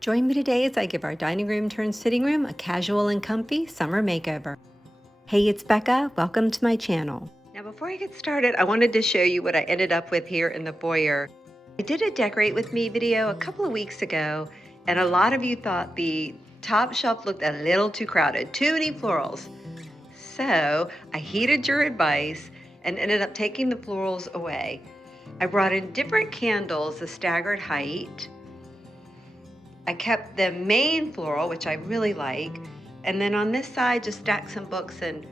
Join me today as I give our dining room turned sitting room a casual and comfy summer makeover. Hey, it's Becca. Welcome to my channel. Now, before I get started, I wanted to show you what I ended up with here in the foyer. I did a Decorate With Me video a couple of weeks ago, and a lot of you thought the top shelf looked a little too crowded, too many florals. So I heeded your advice and ended up taking the florals away. I brought in different candles, a staggered height. I kept the main floral, which I really like, and then on this side just stacked some books and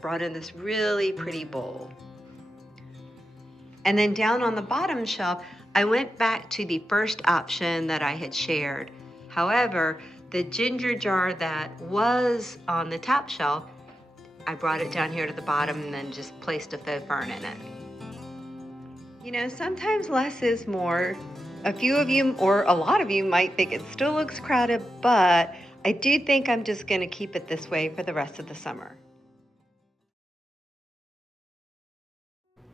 brought in this really pretty bowl. And then down on the bottom shelf, I went back to the first option that I had shared. However, the ginger jar that was on the top shelf, I brought it down here to the bottom and then just placed a faux fern in it. You know, sometimes less is more. A few of you, or a lot of you, might think it still looks crowded, but I do think I'm just going to keep it this way for the rest of the summer.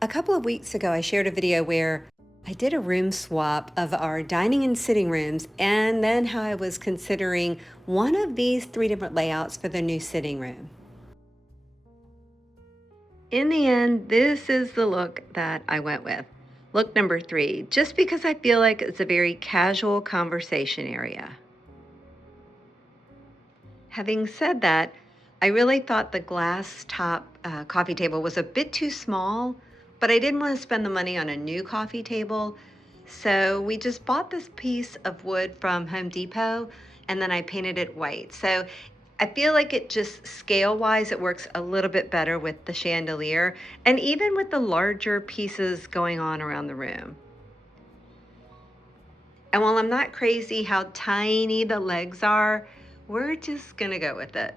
A couple of weeks ago, I shared a video where I did a room swap of our dining and sitting rooms, and then how I was considering one of these 3 different layouts for the new sitting room. In the end, this is the look that I went with. Look number 3, just because I feel like it's a very casual conversation area. Having said that, I really thought the glass top coffee table was a bit too small, but I didn't want to spend the money on a new coffee table. So we just bought this piece of wood from Home Depot and then I painted it white. So I feel like it just scale-wise, it works a little bit better with the chandelier and even with the larger pieces going on around the room. And while I'm not crazy how tiny the legs are, we're just gonna go with it.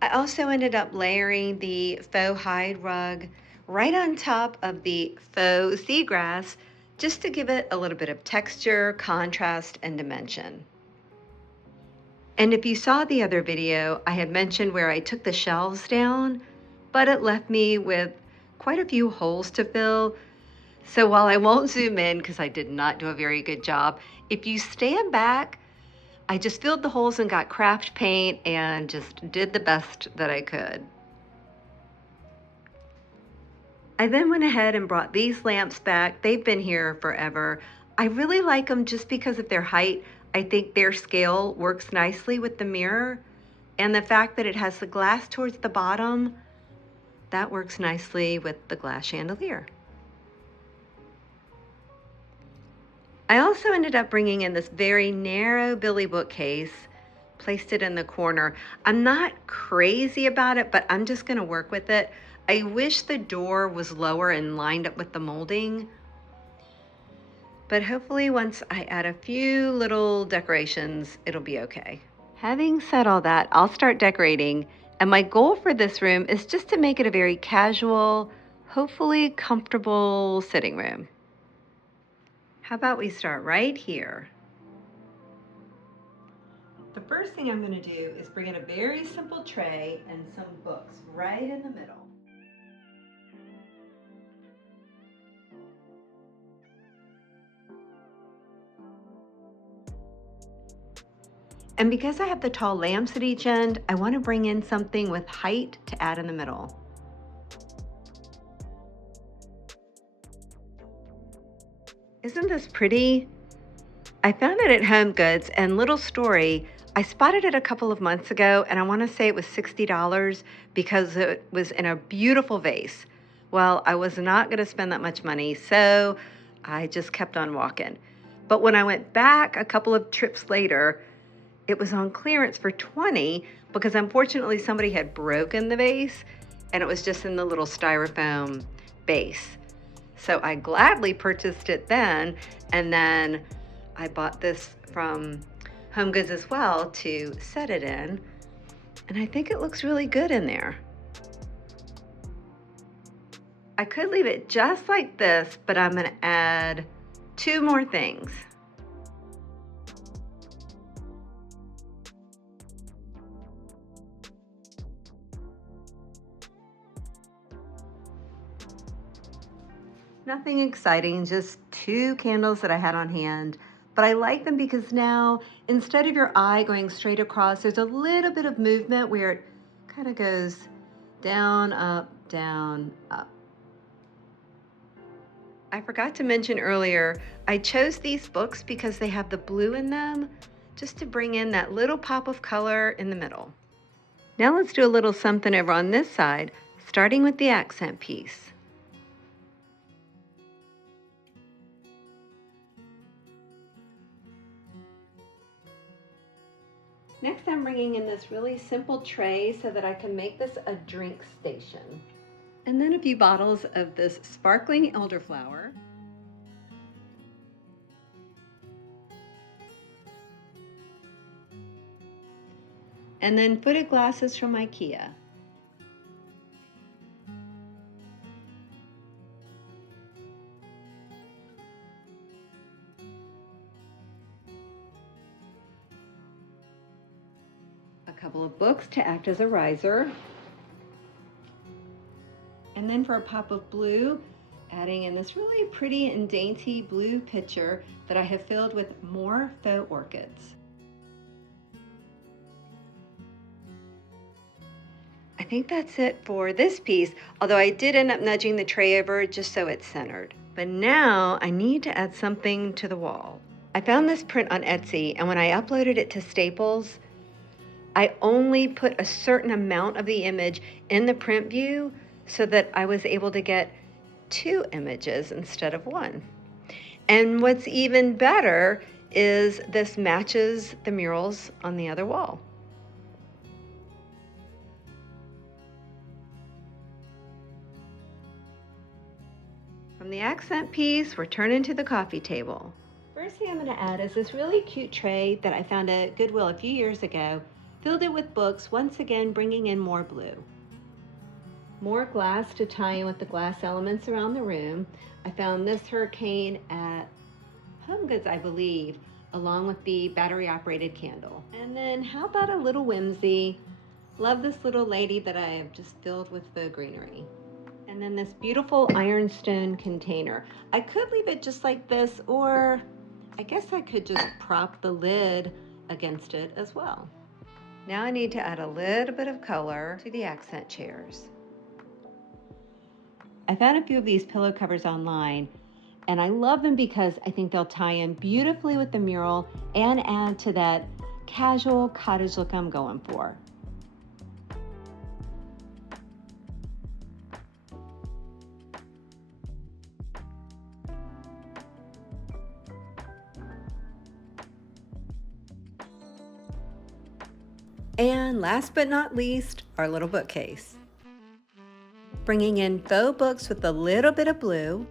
I also ended up layering the faux hide rug right on top of the faux seagrass just to give it a little bit of texture, contrast, and dimension. And if you saw the other video, I had mentioned where I took the shelves down, but it left me with quite a few holes to fill. So while I won't zoom in because I did not do a very good job, if you stand back, I just filled the holes and got craft paint and just did the best that I could. I then went ahead and brought these lamps back. They've been here forever. I really like them just because of their height. I think their scale works nicely with the mirror, and the fact that it has the glass towards the bottom, that works nicely with the glass chandelier. I also ended up bringing in this very narrow Billy bookcase, placed it in the corner. I'm not crazy about it, but I'm just gonna work with it. I wish the door was lower and lined up with the molding, but hopefully once I add a few little decorations, it'll be okay. Having said all that, I'll start decorating, and my goal for this room is just to make it a very casual, hopefully comfortable sitting room. How about we start right here? The first thing I'm going to do is bring in a very simple tray and some books right in the middle. And because I have the tall lamps at each end, I want to bring in something with height to add in the middle. Isn't this pretty? I found it at Home Goods, and little story, I spotted it a couple of months ago and I want to say it was $60 because it was in a beautiful vase. Well, I was not going to spend that much money, so I just kept on walking. But when I went back a couple of trips later, it was on clearance for $20 because unfortunately somebody had broken the vase and it was just in the little styrofoam base. So I gladly purchased it then, and then I bought this from Home Goods as well to set it in, and I think it looks really good in there. I could leave it just like this, but I'm going to add 2 more things. Nothing exciting, just 2 candles that I had on hand. But I like them because now, instead of your eye going straight across, there's a little bit of movement where it kind of goes down, up, down, up. I forgot to mention earlier, I chose these books because they have the blue in them, just to bring in that little pop of color in the middle. Now let's do a little something over on this side, starting with the accent piece. Next, I'm bringing in this really simple tray so that I can make this a drink station. And then a few bottles of this sparkling elderflower. And then footed glasses from IKEA. A couple of books to act as a riser. And then for a pop of blue, adding in this really pretty and dainty blue pitcher that I have filled with more faux orchids. I think that's it for this piece, although I did end up nudging the tray over just so it's centered. But now I need to add something to the wall. I found this print on Etsy, and when I uploaded it to Staples, I only put a certain amount of the image in the print view so that I was able to get 2 images instead of 1. And what's even better is this matches the murals on the other wall. From the accent piece, we're turning to the coffee table. First thing I'm going to add is this really cute tray that I found at Goodwill a few years ago. Filled it with books, once again bringing in more blue. More glass to tie in with the glass elements around the room. I found this hurricane at HomeGoods, I believe, along with the battery-operated candle. And then how about a little whimsy? Love this little lady that I have just filled with faux greenery. And then this beautiful ironstone container. I could leave it just like this, or I guess I could just prop the lid against it as well. Now I need to add a little bit of color to the accent chairs. I found a few of these pillow covers online, and I love them because I think they'll tie in beautifully with the mural and add to that casual cottage look I'm going for. And last but not least, our little bookcase. Bringing in faux books with a little bit of blue,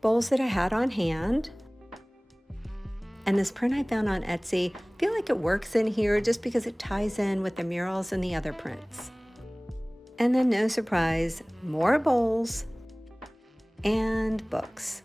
bowls that I had on hand, and this print I found on Etsy. I feel like it works in here just because it ties in with the murals and the other prints. And then, no surprise, more bowls and books.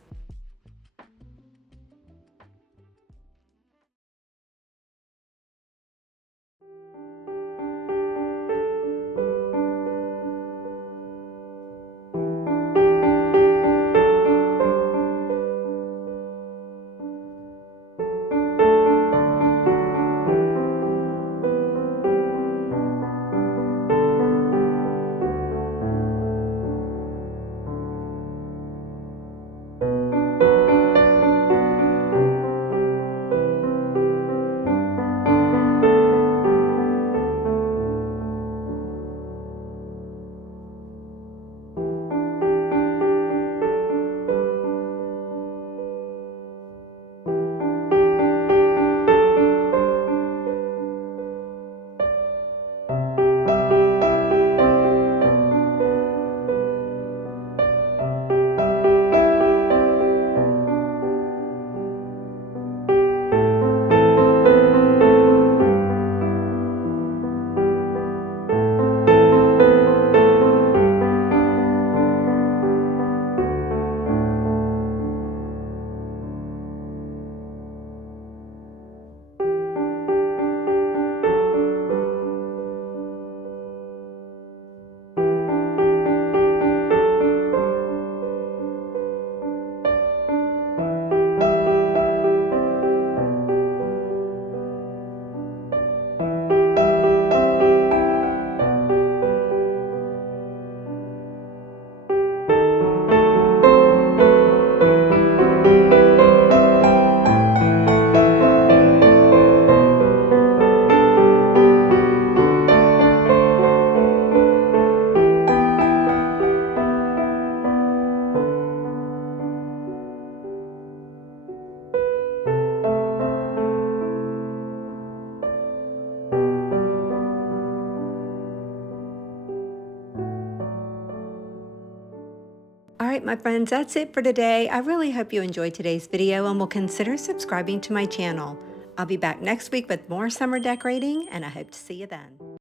All right, my friends, that's it for today. I really hope you enjoyed today's video and will consider subscribing to my channel. I'll be back next week with more summer decorating, and I hope to see you then.